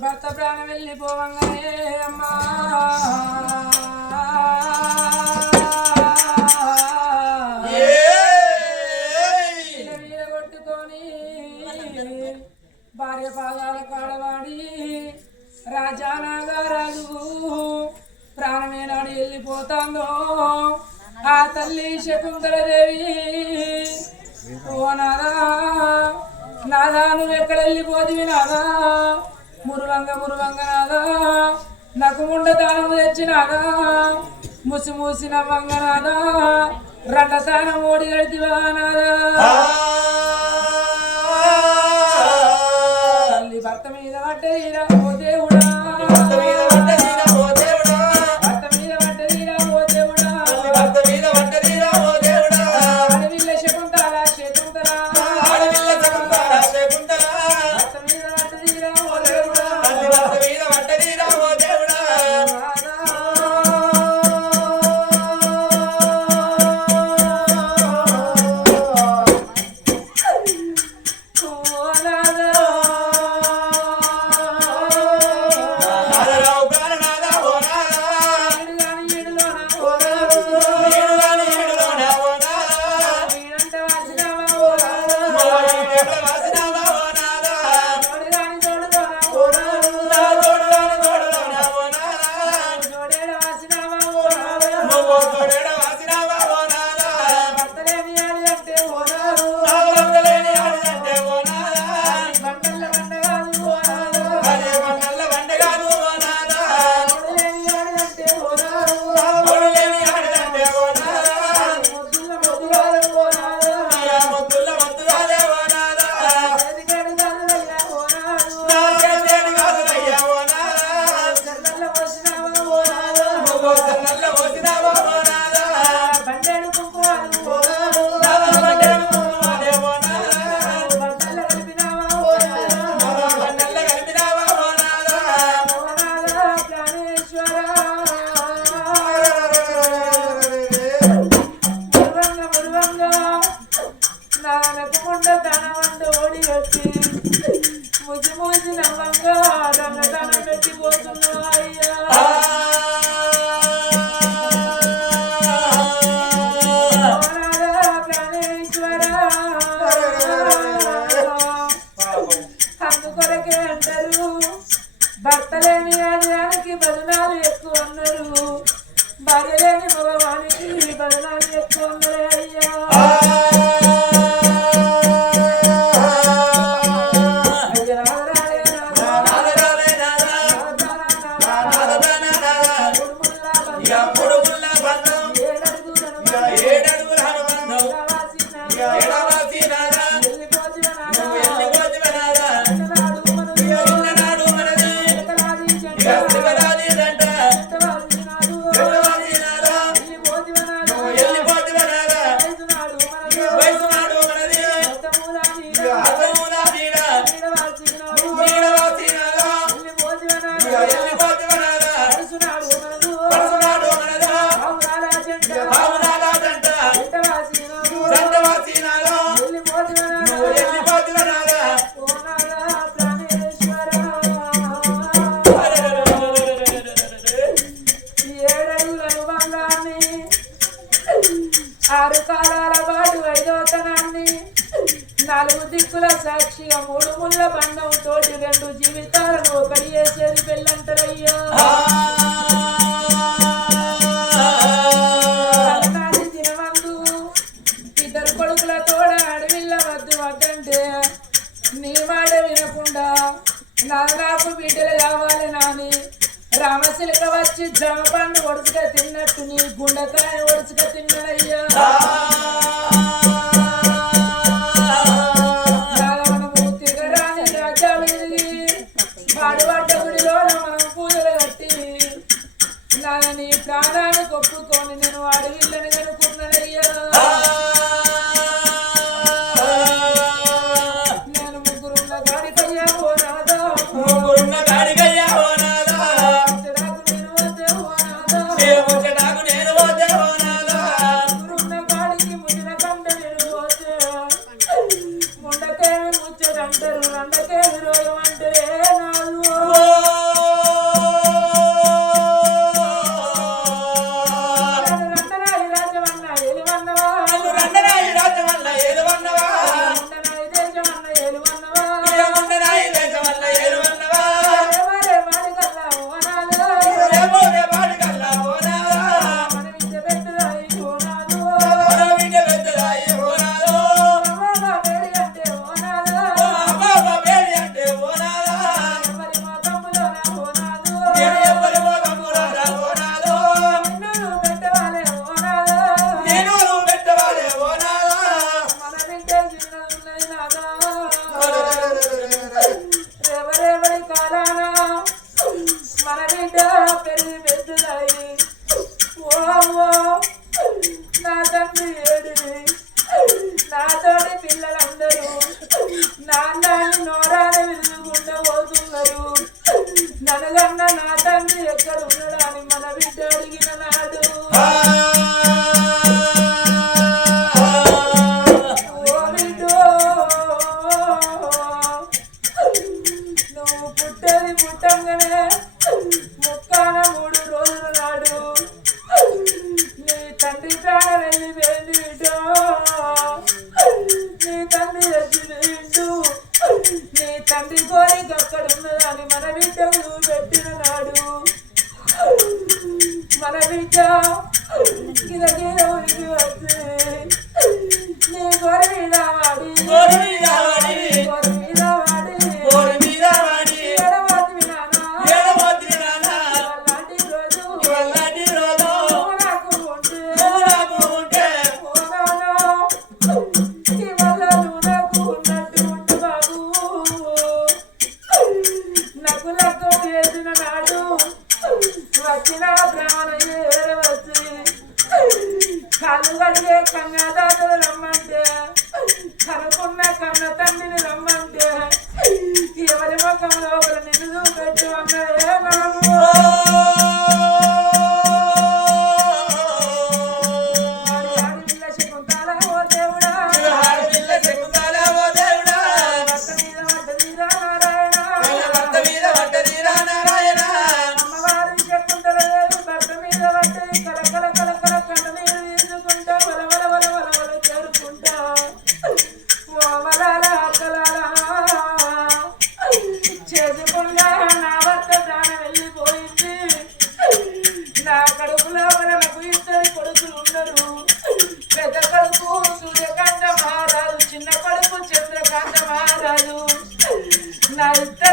భర్త ప్రాణం వెళ్ళిపోవంగానే అమ్మా. కొట్టుకొని భార్య పాదాల కాడవాడి రాజానాగా రాజు వెళ్ళిపోతాందో. ఆ తల్లి శకుంతలదేవి ఓ నాదా నాదా నువ్వు ఎక్కడ వెళ్ళిపోతివి నాదా? మురుగంగ మురుగంగనాదా నాకు ముండ దానము తెచ్చినాదా ముసి మూసిన వంగనాదా రెండ స్థానం ఓడి గడిదివానాదా తల్లి భర్త మీద పడ్డీరా ఓ దేవుడు. Bye. ఆరు కాలాల పాటు వైదోతనాన్ని నాలుగు దిక్కుల సాక్షిగా మూడు ముళ్ళ బంధం తోటి రెండు జీవితాలను ఒకటి చేసేది పెళ్ళంటారయ్యా. నాన్నని నోరాలు విరుగుండా పోతున్నారు నన్నగన్న నా తండ్రి ఎక్కడ ఉండడాని మన బిడ్డ. అడిగిన నాడు నువ్వు పుట్టది పుట్టంగానే ముక్కాన మూడు రోజుల నీ తండ్రి ప్రాణం తండ్రి Glória salta.